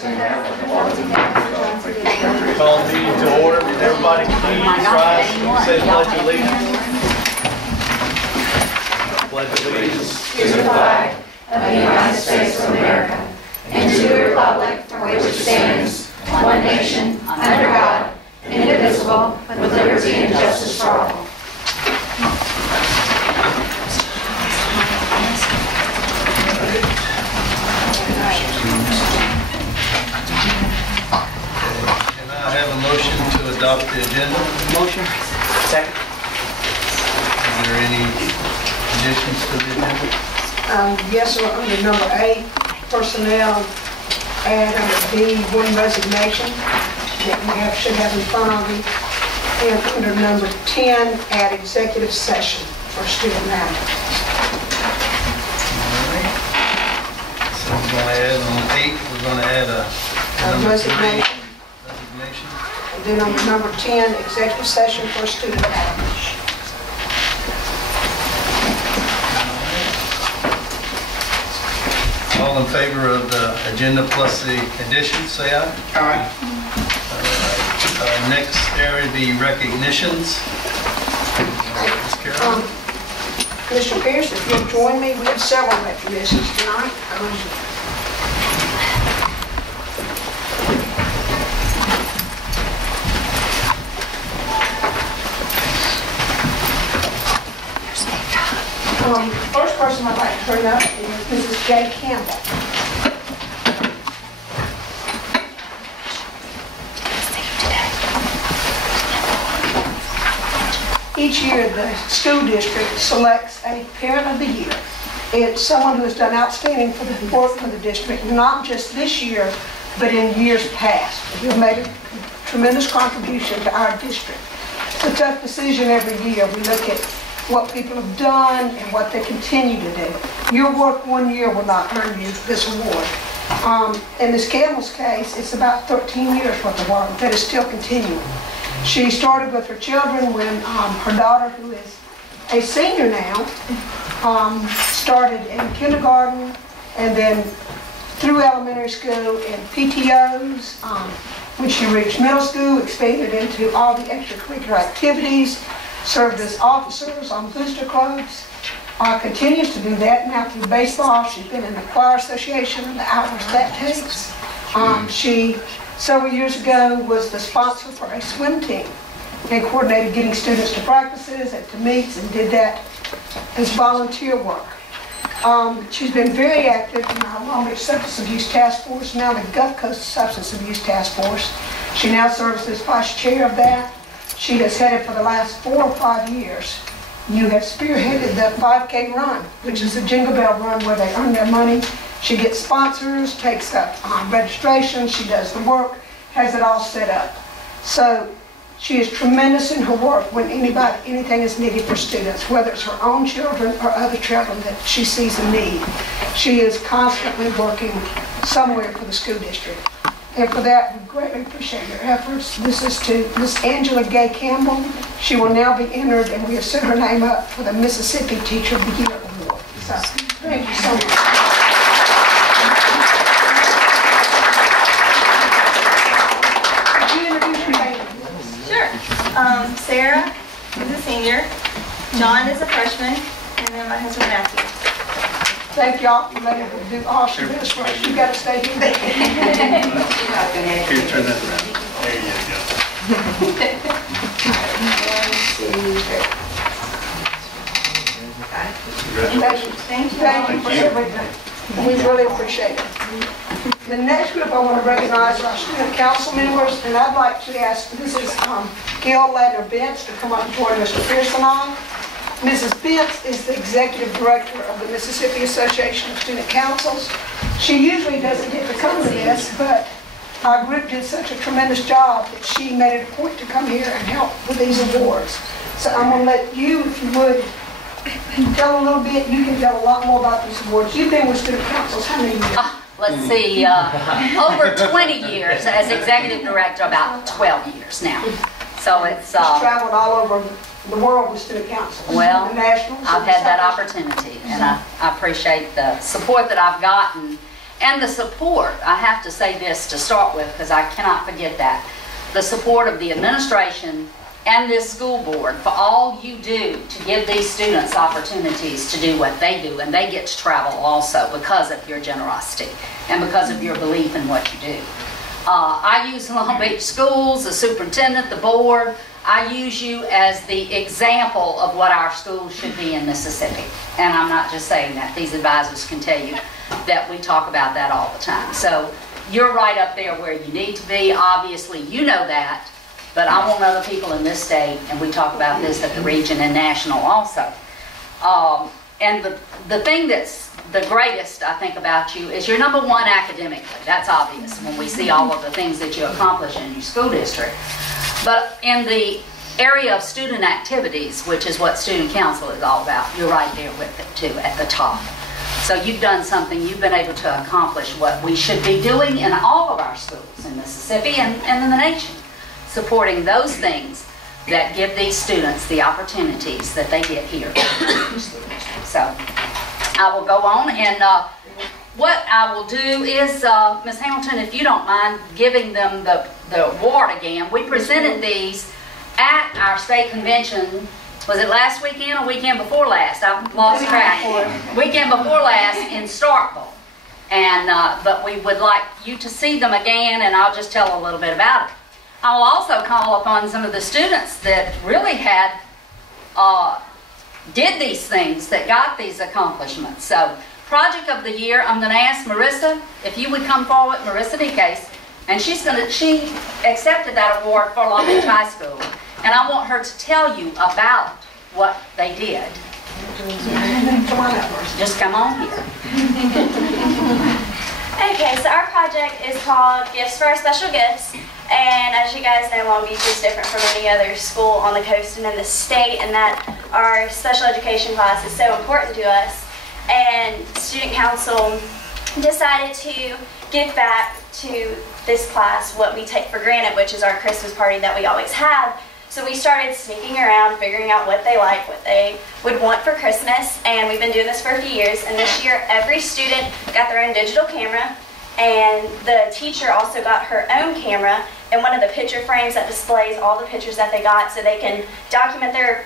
Call the meeting to order. Everybody please rise and say the Pledge of Allegiance. Pledge of Allegiance To the flag of the United States of America and to the republic for which it stands, one nation, under God, indivisible, with liberty and justice for all. Can I have a motion to adopt the agenda? Motion. Second. Is there any additions to the agenda? Yes, sir, under number 8, personnel, add under D, 1 resignation that you should have in front of you. And under number 10, add executive session for student matters. So we're going to add on 8, we're going to add a number 3, Resignation. resignation. And then under number 10, executive session for student matters. All in favor of the agenda plus the additions, say aye. Aye. Next area would be recognitions. Ms. Carol? Mr. Pierce, if you'll join me, we have several recognitions tonight. First person I'd like to bring up is Mrs. Jay Campbell. Each year, the school district selects a parent of the year. It's someone who has done outstanding for the work for the district, not just this year, but in years past. You've made a tremendous contribution to our district. It's a tough decision every year. We look at what people have done and what they continue to do. Your work one year will not earn you this award. In Ms. Campbell's case, it's about 13 years worth of work that is still continuing. She started with her children when her daughter, who is a senior now, started in kindergarten and then through elementary school and PTOs. When she reached middle school, expanded into all the extracurricular activities, served as officers on booster clubs, continues to do that now through baseball. She's been in the choir association and the hours that takes. She, several years ago, was the sponsor for a swim team and coordinated getting students to practices and to meets and did that as volunteer work. She's been very active in our Long Beach Substance Abuse Task Force, now the Gulf Coast Substance Abuse Task Force. She now serves as vice chair of that. She has headed for the last 4 or 5 years. You have spearheaded the 5K run, which is a Jingle Bell run where they earn their money. She gets sponsors, takes up registration, she does the work, has it all set up. So she is tremendous in her work when anything is needed for students, whether it's her own children or other children that she sees a need. She is constantly working somewhere for the school district. And for that, we greatly appreciate your efforts. This is to Miss Angela Gay Campbell. She will now be entered, and we have set her name up for the Mississippi Teacher of the Year Award. So, thank you so much. Could you introduce your name? Sure. Sarah is a senior, John is a freshman, and then my husband Matthew. Thank y'all for letting her do all she does for us. You got to stay here. Here, turn that around. There you go. Thank you for everything. We really appreciate it. The next group I want to recognize are our student council members, and I'd like to ask Mrs. Gail Ladner-Bentz to come up and join Mr. Pierce and I. Mrs. Bentz is the executive director of the Mississippi Association of Student Councils. She usually doesn't get to come to this, but our group did such a tremendous job that she made it a point to come here and help with these awards. So I'm going to let you, if you would, tell a little bit. You can tell a lot more about these awards. You've been with student councils how many years? Let's see, over 20 years as executive director, about 12 years now. So it's traveled all over the world with student councils. Well, the nationals. I've had that opportunity, and I appreciate the support that I've gotten. And the support, I have to say this to start with because I cannot forget that. The support of the administration and this school board for all you do to give these students opportunities to do what they do, and they get to travel also because of your generosity and because of your belief in what you do. I use Long Beach Schools, the superintendent, the board. I use you as the example of what our schools should be in Mississippi. And I'm not just saying that. These advisors can tell you that we talk about that all the time. So you're right up there where you need to be. Obviously, you know that. But I want other people in this state, and we talk about this at the region and national also. And the thing that's the greatest, I think, about you is you're number one academically. That's obvious when we see all of the things that you accomplish in your school district. But in the area of student activities, which is what student council is all about, you're right there with it too, at the top. So you've done something, you've been able to accomplish what we should be doing in all of our schools in Mississippi and in the nation. Supporting those things that give these students the opportunities that they get here. So I will go on, and what I will do is, Ms. Hamilton, if you don't mind giving them the award again. We presented these at our state convention. Was it last weekend or weekend before last? I've lost track. Weekend before last in Starkville. And but we would like you to see them again, and I'll just tell a little bit about it. I'll also call upon some of the students that really had did these things, that got these accomplishments. So, Project of the Year, I'm going to ask Marissa if you would come forward, Marissa Decase, and she accepted that award for Long Beach High School, and I want her to tell you about what they did. Just come on here. Okay, so our project is called Gifts for Our Special Gifts, and as you guys know, Long Beach is different from any other school on the coast and in the state, and that our special education class is so important to us. And Student Council decided to give back to this class what we take for granted, which is our Christmas party that we always have. So we started sneaking around, figuring out what they like, what they would want for Christmas, and we've been doing this for a few years. And this year, every student got their own digital camera, and the teacher also got her own camera and one of the picture frames that displays all the pictures that they got, so they can document their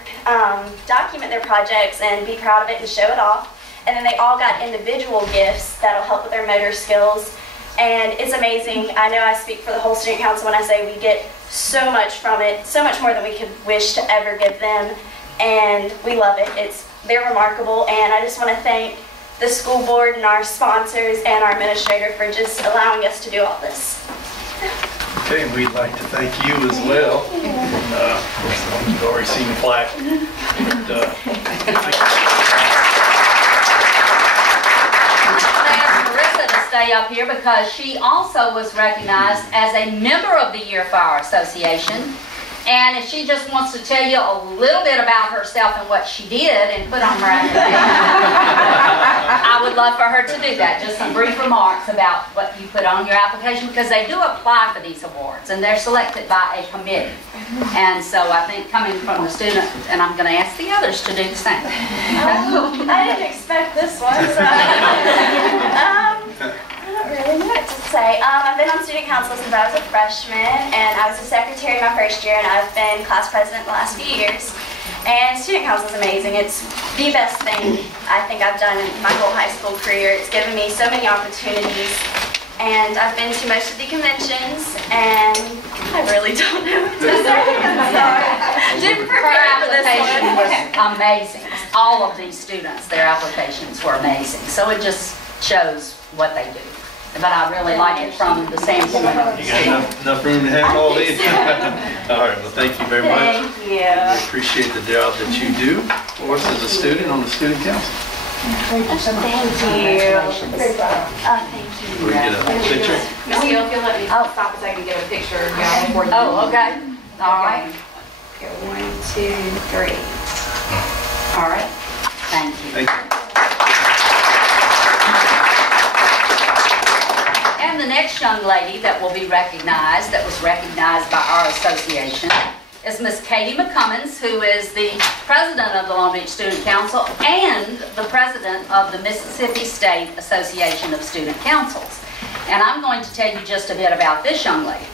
projects and be proud of it and show it off. And then they all got individual gifts that'll help with their motor skills. And it's amazing. I know I speak for the whole Student Council when I say we get so much from it, so much more than we could wish to ever give them. And we love it. They're remarkable. And I just want to thank the school board and our sponsors and our administrator for just allowing us to do all this. Okay, and we'd like to thank you as well. You've already seen the plaque. Stay up here because she also was recognized as a member of the year for our association. And if she just wants to tell you a little bit about herself and what she did and put on her application, I would love for her to do that. Just some brief remarks about what you put on your application, because they do apply for these awards and they're selected by a committee. And so I think coming from the student, and I'm going to ask the others to do the same. I didn't expect this one, so I don't really know what to say. I've been on Student Council since I was a freshman, and I was the secretary my first year, and I've been class president the last few years. And Student Council is amazing. It's the best thing I think I've done in my whole high school career. It's given me so many opportunities, and I've been to most of the conventions, and I really don't know what to say. I'm sorry. Didn't prepare for this one. Was amazing. All of these students, their applications were amazing. So it just shows what they do. But I really like it from the standpoint of You got enough room to have all these? All right, well, thank you very much. Thank you. We appreciate the job that you do for us as a student on the Student Council. Thank you so much. Thank you. Thank you. We get a picture? Miss Gill, if you'll let me stop a second and get a picture of y'all before you. Oh, okay. All right. Okay, 1, 2, 3. All right. Thank you. Thank you. And the next young lady that will be recognized, that was recognized by our association, is Miss Katie McCummins, who is the president of the Long Beach Student Council and the president of the Mississippi State Association of Student Councils. And I'm going to tell you just a bit about this young lady.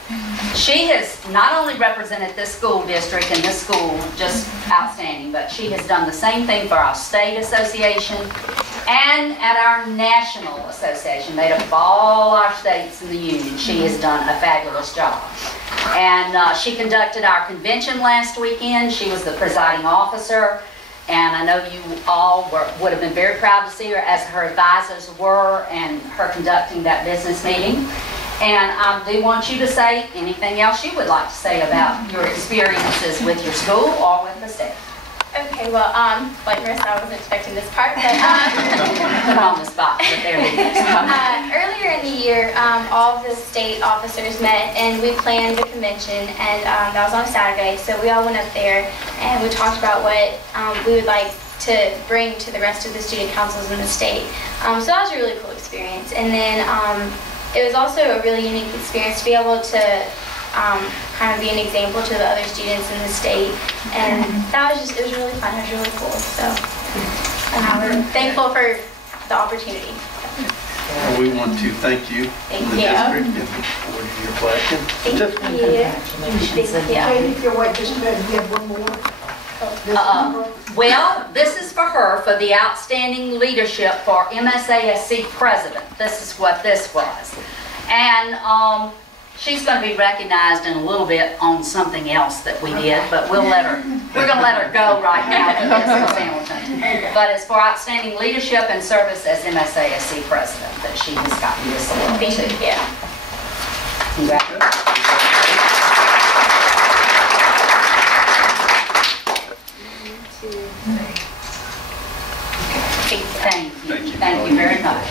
She has not only represented this school district and this school just outstanding, but she has done the same thing for our state association and at our national association, made up of all our states in the union. She has done a fabulous job. And she conducted our convention last weekend. She was the presiding officer. And I know you all would have been very proud to see her, as her advisors were, and her conducting that business meeting. And I do want you to say anything else you would like to say about your experiences with your school or with the state. Okay, well, like Marissa, I wasn't expecting this part, but Put on the spot, but there it is. earlier in the year, all of the state officers met and we planned the convention, and that was on a Saturday, so we all went up there and we talked about what we would like to bring to the rest of the student councils in the state. So that was a really cool experience, and then it was also a really unique experience to be able to kind of be an example to the other students in the state, and that was just, it was really fun, it was really cool, so we're thankful for the opportunity. We want to thank you, Thank the you. district, and award you your plaque. And Thank you. Thank you. Katie, if you'll wait just a minute, give one more. Well, this is for her, for the outstanding leadership for MSASC president. This is what this was. And she's going to be recognized in a little bit on something else that we did, but we're going to let her go right now for this in Hamilton. But it's for outstanding leadership and service as MSASC president that she has gotten this award to. Yeah. Congratulations. Thank you. Thank you very much.